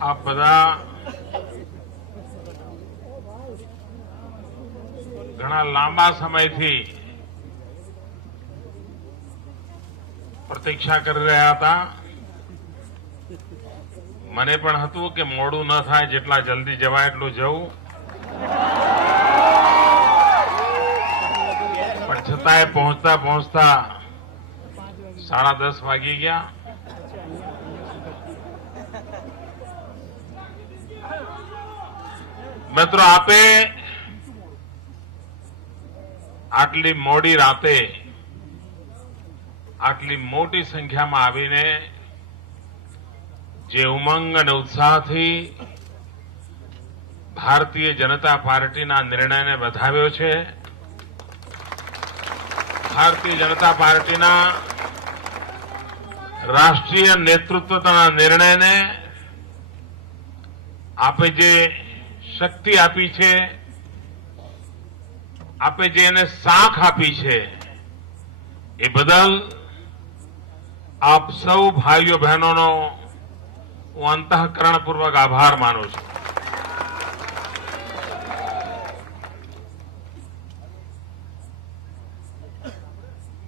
આપ બધા ઘણા લાંબા સમયથી પ્રતીક્ષા કરી રહ્યા હતા. મને પણ હતું કે મોડું ન થાય, જેટલા જલ્દી જવાય એટલું જવું, પણ છતાંય પહોંચતા પહોંચતા 10:30 વાગી ગયા. મિત્રો, આપે આટલી મોડી રાતે આટલી મોટી સંખ્યામાં આવીને જે ઉમંગ અને ઉત્સાહથી ભારતીય જનતા પાર્ટીના નિર્ણયને વધાવ્યો છે, ભારતીય જનતા પાર્ટીના રાષ્ટ્રીય નેતૃત્વના નિર્ણયને આપે જે શક્તિ આપી છે, આપે જે એને સાખ આપી છે, એ બદલ આપ સૌ ભાઈઓ બહેનોનો હું અંતઃકરણપૂર્વક આભાર માનું છું.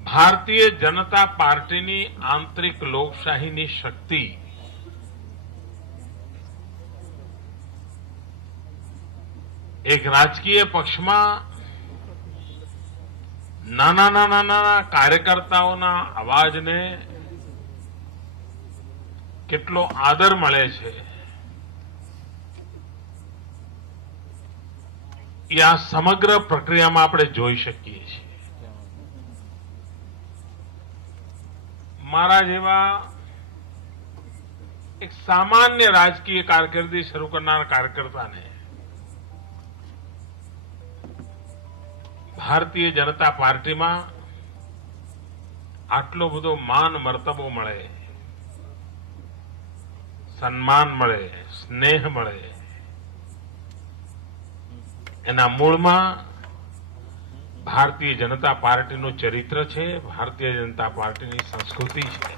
ભારતીય જનતા પાર્ટીની આંતરિક લોકશાહીની શક્તિ એક રાજકીય પક્ષમાં નાના કાર્યકર્તાઓના અવાજને કેટલો આદર મળે છે, એ આ સમગ્ર પ્રક્રિયામાં આપણે જોઈ શકીએ છીએ. મારા જેવા એક સામાન્ય રાજકીય કારકિર્દી શરૂ કરનાર કાર્યકર્તાને ભારતીય જનતા પાર્ટીમાં આટલો બધો માન મર્તબો મળે, સન્માન મળે, સ્નેહ મળે, એના મૂળમાં ભારતીય જનતા પાર્ટીનું ચરિત્ર છે, ભારતીય જનતા પાર્ટીની સંસ્કૃતિ છે.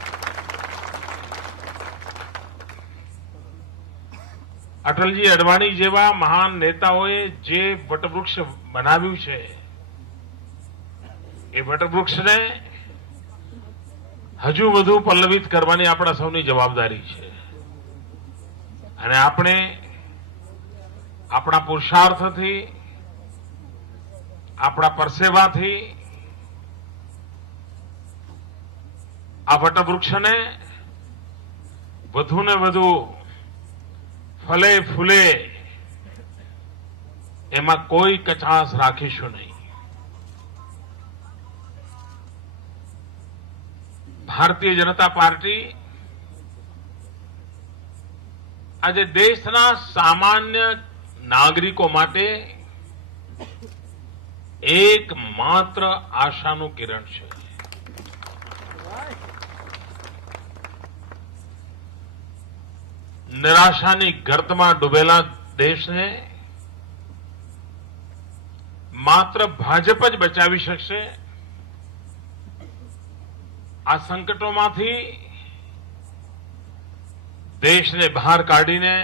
અટલજી અડવાણી જેવા મહાન નેતાઓએ જે વટવૃક્ષ બનાવ્યું છે, એ વટવૃક્ષને હજુ વધુ પલ્લવિત કરવાની આપણા સૌની જવાબદારી છે. અને આપણે આપણા પુરુષાર્થથી, આપણા પરસેવાથી આ વટવૃક્ષને વધુ ને વધુ ફલે ફૂલે એમાં કોઈ કચાશ રાખીશું નહીં. ભારતીય જનતા પાર્ટી આજે દેશના સામાન્ય નાગરિકો માટે એકમાત્ર આશાનું કિરણ છે. નિરાશાની ગર્તમાં ડૂબેલા દેશને માત્ર ભાજપ જ બચાવી શકશે. આ સંકટોમાંથી દેશને બહાર કાઢીને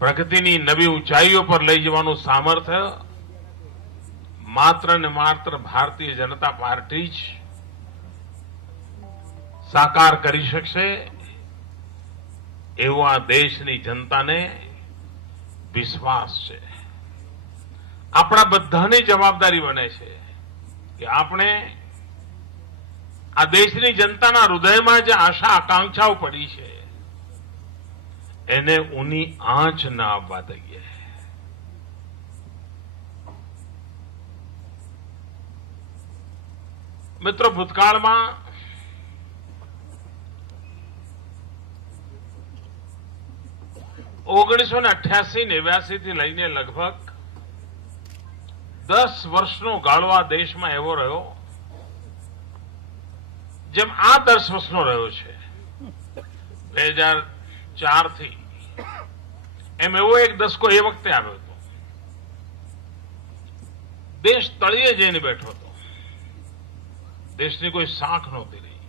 પ્રગતિની નવી ઊંચાઈઓ પર લઈ જવાનું સામર્થ્ય માત્ર ને માત્ર ભારતીય જનતા પાર્ટી જ સાકાર કરી શકશે, એવો આ દેશની જનતાને વિશ્વાસ છે. આપણા બધાની જવાબદારી બને છે કે આપણે આ દેશની જનતાના હૃદયમાં જે આશા આકાંક્ષાઓ પડી છે, એને ઊની આંચ ના આવવા દઈએ. મિત્રો, ભૂતકાળમાં $1988-89 થી લઈને લગભગ 10 વર્ષનો ગાળો આ દેશમાં એવો રહ્યો જેમ આ 10 વર્ષનો રહ્યો છે. 2004 થી એમ એવો એક દસકો એ વખતે આવ્યો હતો. દેશ તળિયે જઈને બેઠો હતો, દેશની કોઈ સાખ નહોતી રહી.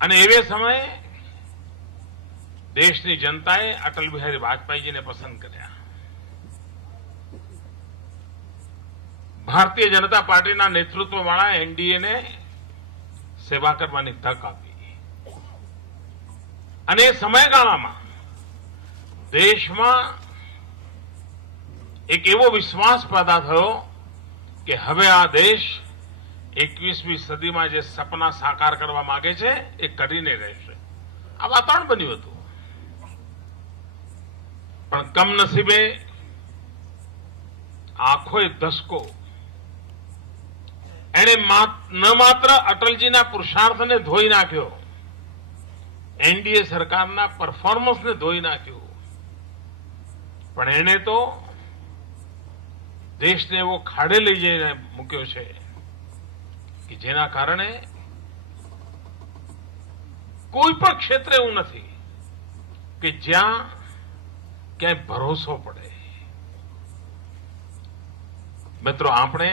અને એવે સમયે દેશની જનતાએ અટલ બિહારી વાજપેયીજીને પસંદ કર્યા. ભારતીય જનતા પાર્ટીના નેતૃત્વવાળા એનડીએને સેવા કરવાની તક આપી અને એ સમયગાળામાં દેશમાં એક એવો વિશ્વાસ પેદા થયો કે હવે આ દેશ 21મી સદીમાં જે સપના સાકાર કરવા માંગે છે એ કરીને રહેશે. આ વાતાવરણ બન્યું હતું. પણ કમનસીબે આખો એક દશકો એણે ન માત્ર અટલજીના પુરુષાર્થને ધોઈ નાખ્યો, એનડીએ સરકારના પરફોર્મન્સને ધોઈ નાખ્યું, પણ એણે તો દેશને એવો ખાડે લઈ જઈને મૂક્યો છે કે જેના કારણે કોઈ પણ ક્ષેત્ર એવું નથી કે જ્યાં ક્યાંય ભરોસો પડે. મિત્રો, આપણે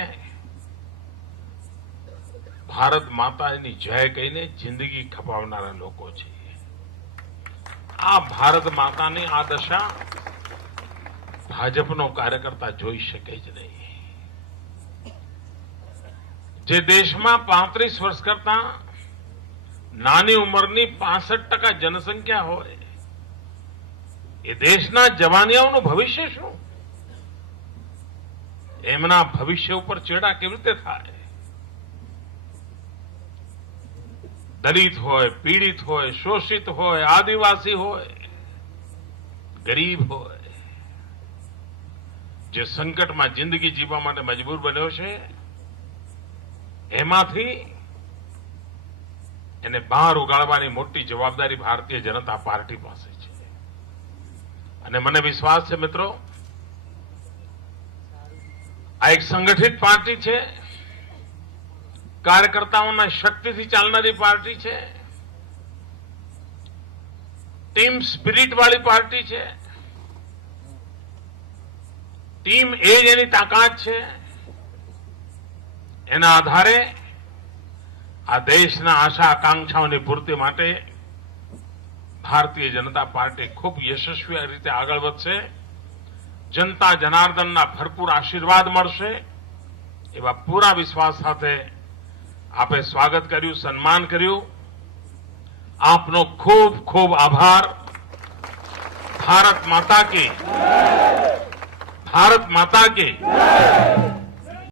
ભારત માતાની જય કહીને જિંદગી ખપાવનારા લોકો છીએ. આ ભારત માતાની આ દશા ભાજપનો કાર્યકર્તા જોઈ શકે જ નહીં. જે દેશમાં 35 વર્ષ કરતા નાની ઉંમરની 65% જનસંખ્યા હોય, એ દેશના જવાનિયાઓનું ભવિષ્ય શું? એમના ભવિષ્ય ઉપર ચેડા કેવી રીતે થાય? દલિત હોય, પીડિત હોય, શોષિત હોય, આદિવાસી હોય, ગરીબ હોય, જે સંકટમાં જિંદગી જીવવા માટે મજબૂર બન્યો છે, એમાંથી એને બહાર ઉગાડવાની મોટી જવાબદારી ભારતીય જનતા પાર્ટી પાસે છે. અને મને વિશ્વાસ છે મિત્રો, આ એક સંગઠિત પાર્ટી છે, કાર્યકર્તાઓના શક્તિથી ચાલનારી પાર્ટી છે, ટીમ સ્પિરિટ વાળી પાર્ટી છે. ટીમ એ જ એની તાકાત છે. એના આધારે આ દેશના આશા આકાંક્ષાઓની પૂર્તિ માટે ભારતીય જનતા પાર્ટી ખૂબ યશસ્વી રીતે આગળ વધશે. જનતા જનાર્દનના ભરપૂર આશીર્વાદ મળશે એવા પૂરા વિશ્વાસ સાથે આપે સ્વાગત કર્યું, સન્માન કર્યું. આપનો ખૂબ ખૂબ આભાર. ભારત માતા કી, ભારત માતા કી.